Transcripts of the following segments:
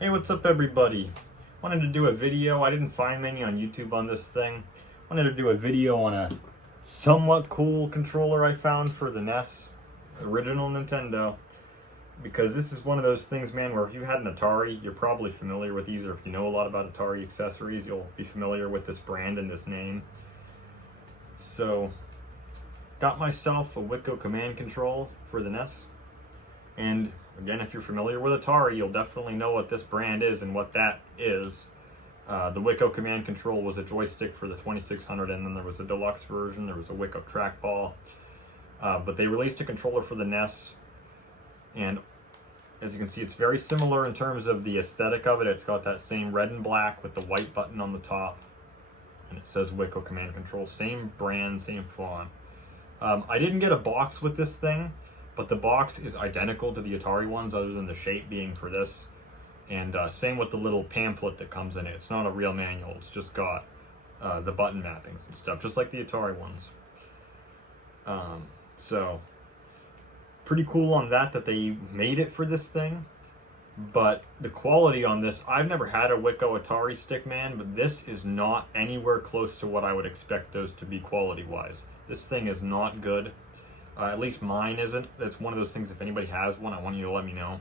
Hey, what's up everybody? Wanted to do a video. I didn't find many on YouTube on this thing. Wanted to do a video on a somewhat cool controller I found for the NES, original Nintendo. Because this is one of those things, man, where if you had an Atari, you're probably familiar with these, or if you know a lot about Atari accessories, you'll be familiar with this brand and this name. So, got myself a Wico command control for the NES. And again, if you're familiar with Atari, you'll definitely know what this brand is and what that is. The Wico command control was a joystick for the 2600, and then there was a deluxe version. There was a Wico trackball. But they released a controller for the NES, and as you can see, it's very similar in terms of the aesthetic of it. It's got that same red and black with the white button on the top, and it says Wico command control. Same brand, same font. I didn't get a box with this thing, but the box is identical to the Atari ones other than the shape being for this. And same with the little pamphlet that comes in it. It's not a real manual. It's just got the button mappings and stuff, just like the Atari ones. So, pretty cool on that they made it for this thing. But the quality on this, I've never had a Wico Atari stick, man, but this is not anywhere close to what I would expect those to be quality-wise. This thing is not good. At least mine isn't. That's one of those things, if anybody has one, I want you to let me know.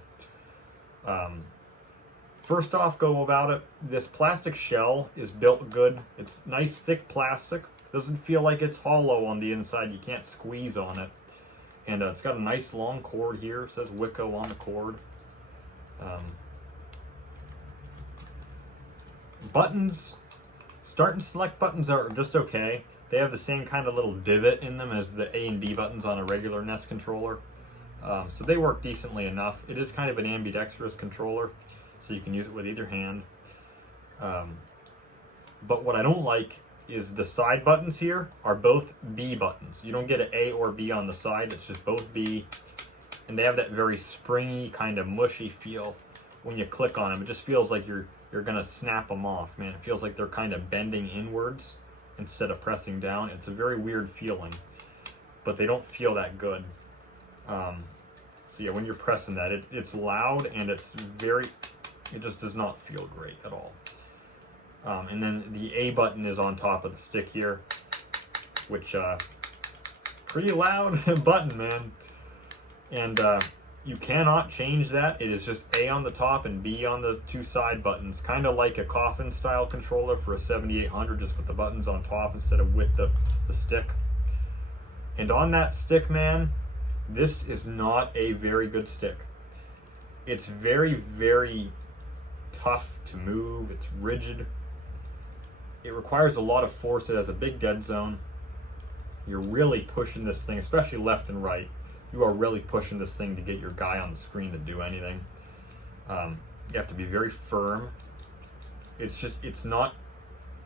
First off, go about it. This plastic shell is built good. It's nice, thick plastic. Doesn't feel like it's hollow on the inside. You can't squeeze on it. And it's got a nice long cord here. It says Wico on the cord. Buttons, start and select buttons are just okay. They have the same kind of little divot in them as the A and B buttons on a regular NES controller. So they work decently enough. It is kind of an ambidextrous controller, so you can use it with either hand. But what I don't like is the side buttons here are both B buttons. You don't get an A or B on the side, it's just both B. And they have that very springy, kind of mushy feel when you click on them. It just feels like you're gonna snap them off, man. It feels like they're kind of bending inwards instead of pressing down. It's a very weird feeling, but they don't feel that good. So yeah, when you're pressing that, it's loud and it just does not feel great at all. And then the A button is on top of the stick here, which pretty loud button, man. And you cannot change that. It is just A on the top and B on the two side buttons, kind of like a coffin style controller for a 7800, just with the buttons on top instead of with the stick. And on that stick, man, this is not a very good stick. It's very, very tough to move. It's rigid. It requires a lot of force. It has a big dead zone. You're really pushing this thing, especially left and right. You are really pushing this thing to get your guy on the screen to do anything. You have to be very firm. It's not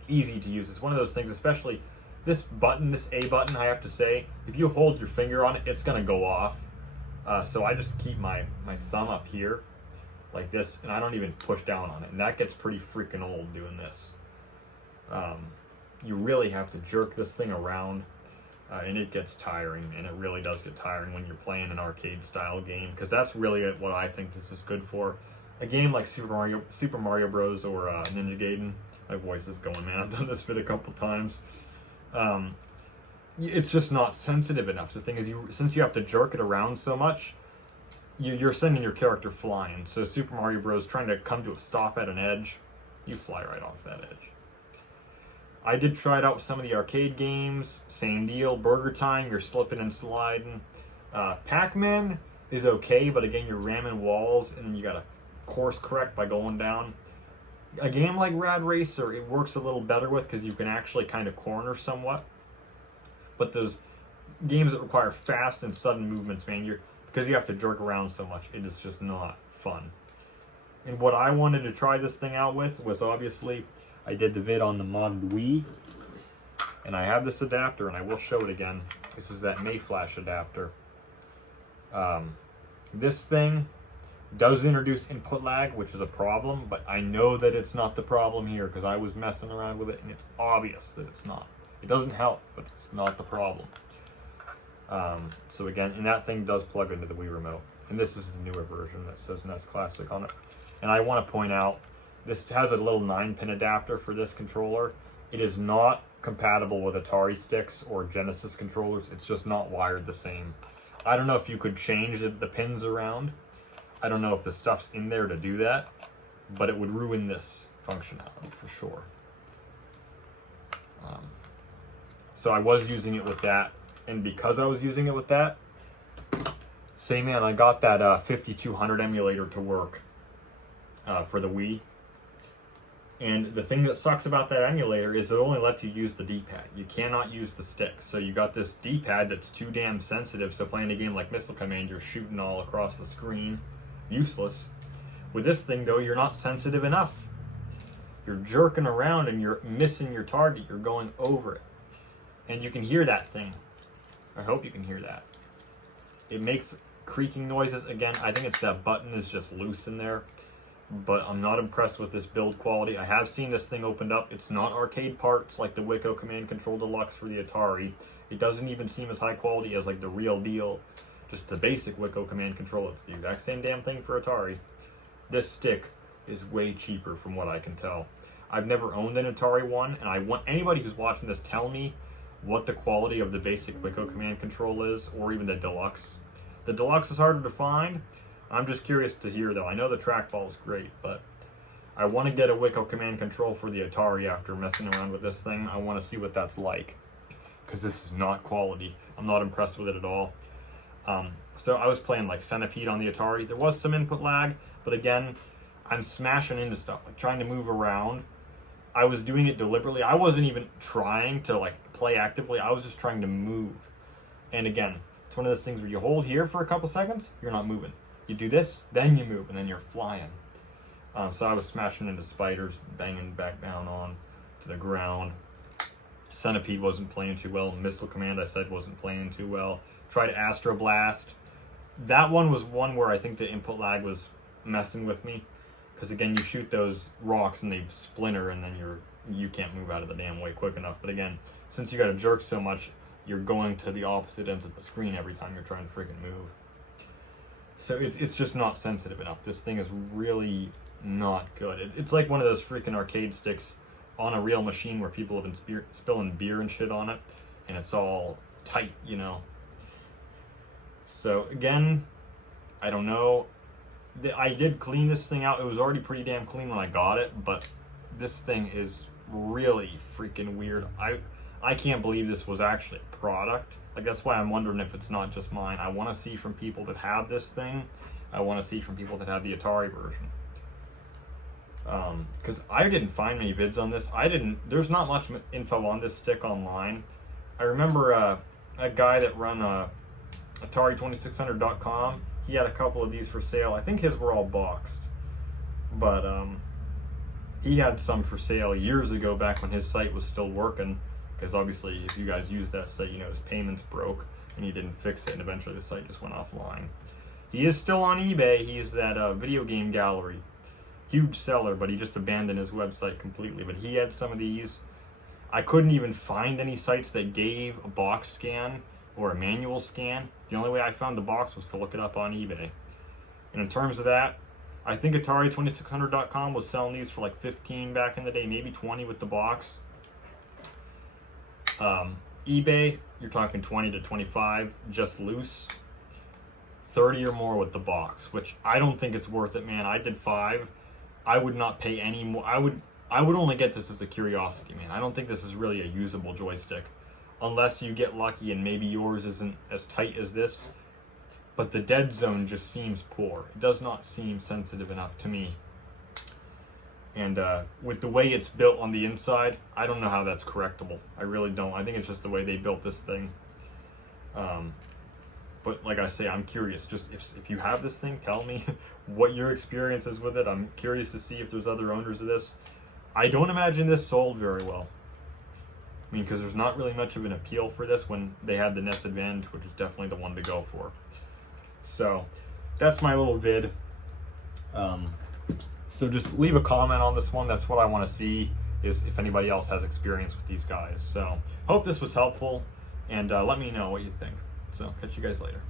easy to use. It's one of those things, especially this button, this A button, I have to say, if you hold your finger on it, it's gonna go off. So I just keep my thumb up here, like this, and I don't even push down on it. And that gets pretty freaking old doing this. You really have to jerk this thing around. And it gets tiring, and it really does get tiring when you're playing an arcade style game, because that's really what I think this is good for. A game like Super Mario Bros. Or Ninja Gaiden. My voice is going, man. I've done this bit a couple times. It's just not sensitive enough. The thing is, since you have to jerk it around so much, you're sending your character flying. So Super Mario Bros. Trying to come to a stop at an edge, you fly right off that edge. I did try it out with some of the arcade games. Same deal. Burger Time, you're slipping and sliding. Pac-Man is okay, but again, you're ramming walls, and then you gotta course correct by going down. A game like Rad Racer, it works a little better with, because you can actually kind of corner somewhat. But those games that require fast and sudden movements, man, because you have to jerk around so much, it is just not fun. And what I wanted to try this thing out with was, obviously, I did the vid on the modded Wii, and I have this adapter, and I will show it again. This is that Mayflash adapter. This thing does introduce input lag, which is a problem, but I know that it's not the problem here, because I was messing around with it, and it's obvious that it's not. It doesn't help, but it's not the problem. So again, and that thing does plug into the Wii remote. And this is the newer version that says NES Classic on it. And I want to point out, this has a little 9-pin adapter for this controller. It is not compatible with Atari sticks or Genesis controllers. It's just not wired the same. I don't know if you could change the pins around. I don't know if the stuff's in there to do that, but it would ruin this functionality for sure. So I was using it with that, and because I was using it with that, say man, I got that 5200 emulator to work for the Wii. And the thing that sucks about that emulator is it only lets you use the D-pad. You cannot use the stick. So you got this D-pad that's too damn sensitive, so playing a game like Missile Command, you're shooting all across the screen. Useless. With this thing though, you're not sensitive enough. You're jerking around and you're missing your target. You're going over it. And you can hear that thing. I hope you can hear that. It makes creaking noises. Again, I think it's that button is just loose in there. But I'm not impressed with this build quality. I have seen this thing opened up. It's not arcade parts like the Wico Command Control Deluxe for the Atari. It doesn't even seem as high quality as like the real deal, just the basic Wico Command Control. It's the exact same damn thing for Atari. This stick is way cheaper from what I can tell. I've never owned an Atari one, and I want anybody who's watching this tell me what the quality of the basic Wico Command Control is, or even the Deluxe. The Deluxe is harder to find. I'm just curious to hear though. I know the trackball is great, but I want to get a Wico Command Control for the Atari after messing around with this thing. I want to see what that's like, because this is not quality. I'm not impressed with it at all. So I was playing like Centipede on the Atari. There was some input lag, but again, I'm smashing into stuff, like trying to move around. I was doing it deliberately. I wasn't even trying to like play actively. I was just trying to move. And again, it's one of those things where you hold here for a couple seconds, you're not moving. You do this, then you move, and then you're flying. So I was smashing into spiders, banging back down on to the ground. Centipede wasn't playing too well. Missile Command, I said, wasn't playing too well. Tried Astro Blast. That one was one where I think the input lag was messing with me. Because again, you shoot those rocks and they splinter, and then you can't move out of the damn way quick enough. But again, since you got to jerk so much, you're going to the opposite ends of the screen every time you're trying to freaking move. So it's just not sensitive enough. This thing is really not good. It's like one of those freaking arcade sticks on a real machine where people have been spilling beer and shit on it, and it's all tight, you know. So again, I don't know. I did clean this thing out. It was already pretty damn clean when I got it, but this thing is really freaking weird. I can't believe this was actually a product. Like, that's why I'm wondering if it's not just mine. I want to see from people that have this thing. I want to see from people that have the Atari version. Because I didn't find many vids on this. There's not much info on this stick online. I remember a guy that run Atari2600.com. He had a couple of these for sale. I think his were all boxed. But he had some for sale years ago, back when his site was still working. Because obviously, if you guys use that site, you know his payments broke and he didn't fix it, and eventually the site just went offline. He is still on eBay. He is that video game gallery. Huge seller, but he just abandoned his website completely. But he had some of these. I couldn't even find any sites that gave a box scan or a manual scan. The only way I found the box was to look it up on eBay. And in terms of that, I think Atari2600.com was selling these for like 15 back in the day, maybe 20 with the box. eBay, you're talking 20 to 25 just loose. 30 or more with the box, which I don't think it's worth it, man. I did 5. I would not pay any more. I would only get this as a curiosity, man. I don't think this is really a usable joystick, unless you get lucky and maybe yours isn't as tight as this. But the dead zone just seems poor. It does not seem sensitive enough to me. And with the way it's built on the inside, I don't know how that's correctable. I really don't. I think it's just the way they built this thing. But like I say, I'm curious. Just if you have this thing, tell me what your experience is with it. I'm curious to see if there's other owners of this. I don't imagine this sold very well. I mean, because there's not really much of an appeal for this when they had the NES Advantage, which is definitely the one to go for. So that's my little vid. So just leave a comment on this one. That's what I want to see, is if anybody else has experience with these guys. So hope this was helpful, and let me know what you think. So catch you guys later.